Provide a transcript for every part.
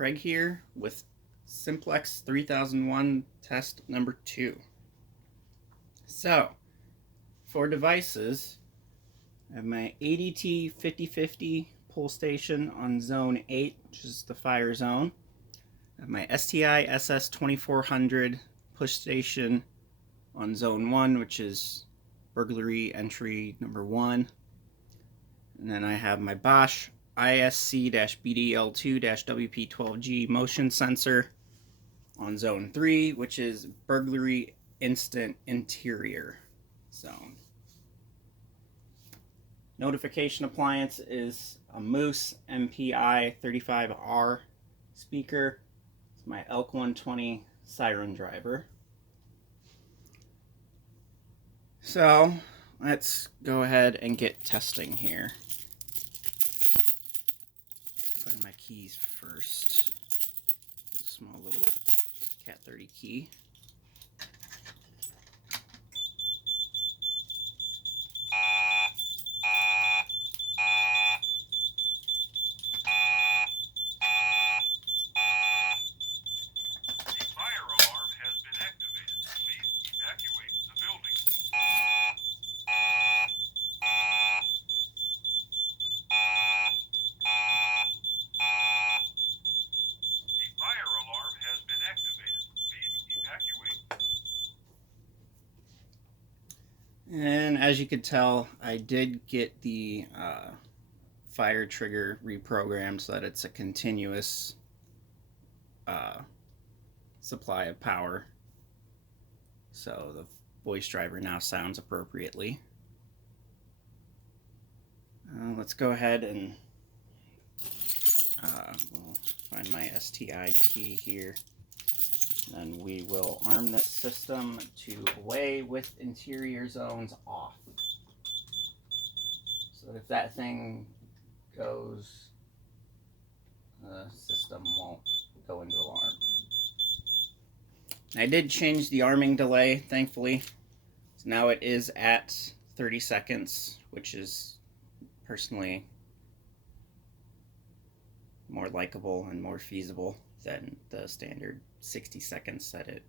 Craig here with Simplex 3001 test number 2. So, for devices, I have my ADT 5050 pull station on zone 8, which is the fire zone. I have my STI SS 2400 push station on zone 1, which is burglary entry number 1. And then I have my Bosch ISC-BDL2-WP12G motion sensor on zone 3, which is burglary instant interior zone. Notification appliance is a Moose MPI 35R speaker. It's my Elk 120 siren driver. So let's go ahead and get testing here. Find my keys first. Small little Cat 30 key. The fire alarm has been activated. Please evacuate the building. The fire alarm has been activated. Please evacuate. And as you could tell, I did get the fire trigger reprogrammed so that it's a continuous supply of power. So the voice driver now sounds appropriately. Let's go ahead and we'll find my STI key here. And then we will arm this system to away with interior zones off. So that if that thing goes, the system won't go into alarm. I did change the arming delay, thankfully. So now it is at 30 seconds, which is personally more likable and more feasible than the standard 60 seconds that it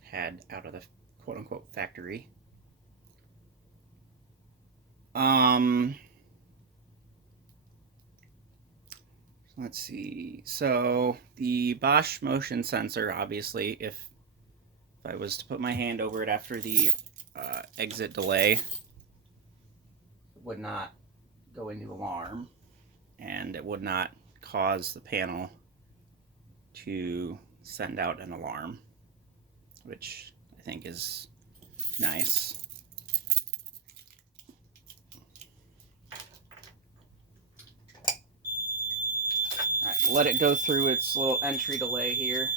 had out of the quote-unquote factory. Let's see. So the Bosch motion sensor, obviously, if I was to put my hand over it after the exit delay, it would not go into alarm, and it would not cause the panel to send out an alarm, which I think is nice. Alright, we'll let it go through its little entry delay here.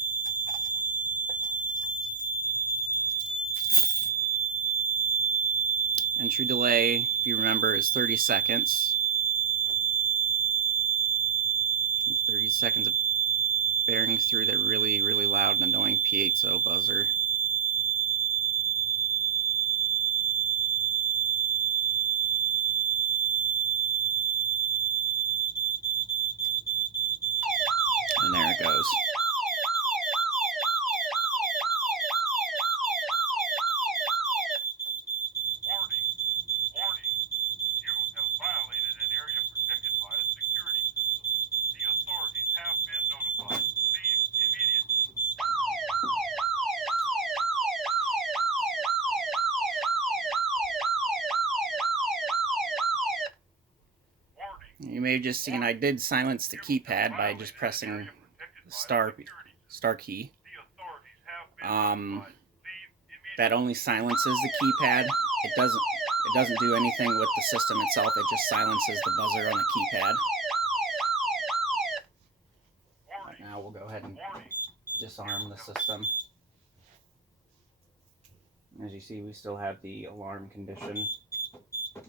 Entry delay, if you remember, is 30 seconds. 30 seconds of bearing through that really, really loud and annoying piezo buzzer. And there it goes. Warning. Warning. You have violated an area protected by a security system. The authorities have been notified. Leave immediately. Warning. You may have just seen I did silence the keypad by just pressing the star key. The authorities have been notified. Leave immediately. That only silences the keypad. It doesn't do anything with the system itself. It just silences the buzzer on the keypad. But now we'll go ahead and disarm the system. As you see, we still have the alarm condition. So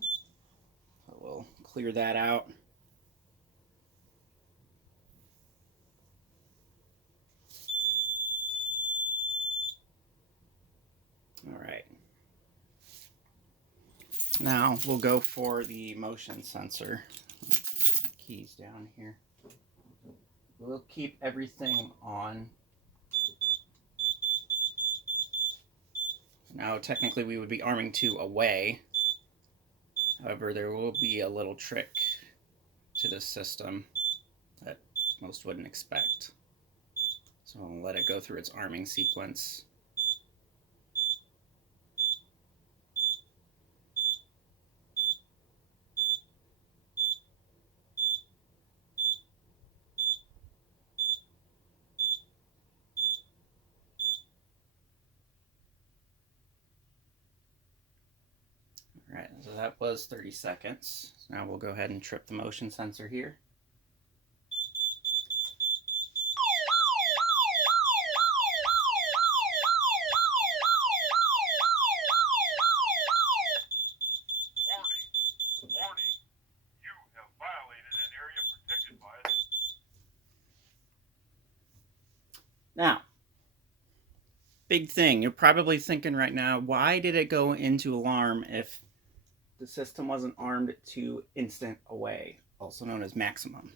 we'll clear that out. Alright. Now we'll go for the motion sensor. My keys down here. we'll keep everything on. Now, technically, we would be arming 2 away. However, there will be a little trick to this system that most wouldn't expect. So I'll let it go through its arming sequence. All right, so that was 30 seconds. So now we'll go ahead and trip the motion sensor here. Warning. You have violated an area protected by a... Now, big thing, you're probably thinking right now, why did it go into alarm if the system wasn't armed to instant away, also known as maximum?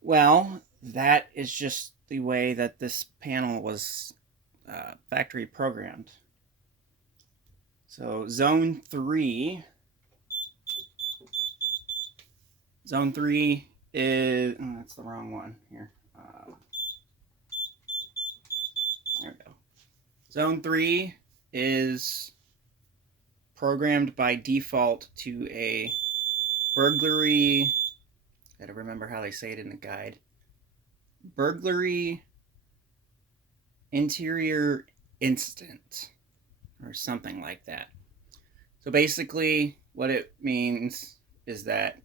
Well, that is just the way that this panel was factory programmed. So zone 3 is, oh, that's the wrong one here. There we go. Zone 3 is programmed by default to a burglary. Gotta remember how they say it in the guide. Burglary interior instant, or something like that. So basically, what it means is that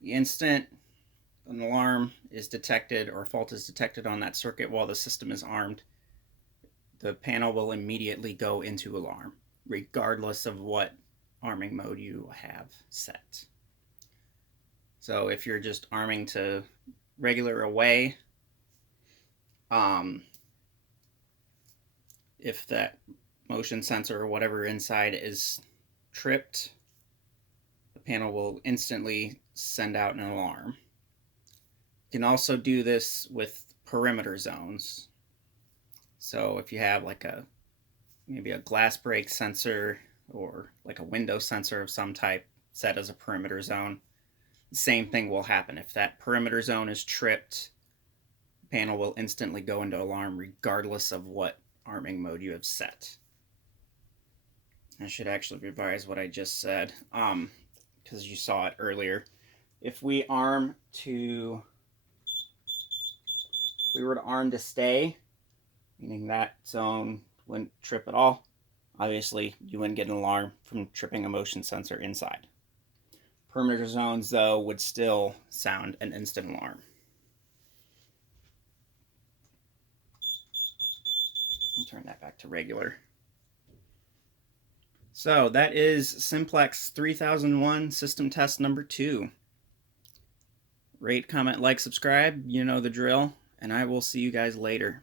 the instant an alarm is detected or fault is detected on that circuit while the system is armed, the panel will immediately go into alarm, regardless of what arming mode you have set. So if you're just arming to regular away, if that motion sensor or whatever inside is tripped, the panel will instantly send out an alarm. You can also do this with perimeter zones. So if you have like maybe a glass break sensor or like a window sensor of some type set as a perimeter zone, the same thing will happen. If that perimeter zone is tripped, the panel will instantly go into alarm regardless of what arming mode you have set. I should actually revise what I just said, because you saw it earlier. If we were to arm to stay, meaning that zone wouldn't trip at all, obviously you wouldn't get an alarm from tripping a motion sensor inside. Perimeter zones, though, would still sound an instant alarm. I'll turn that back to regular. So that is Simplex 3001 system test number 2. Rate, comment, like, subscribe. You know the drill. And I will see you guys later.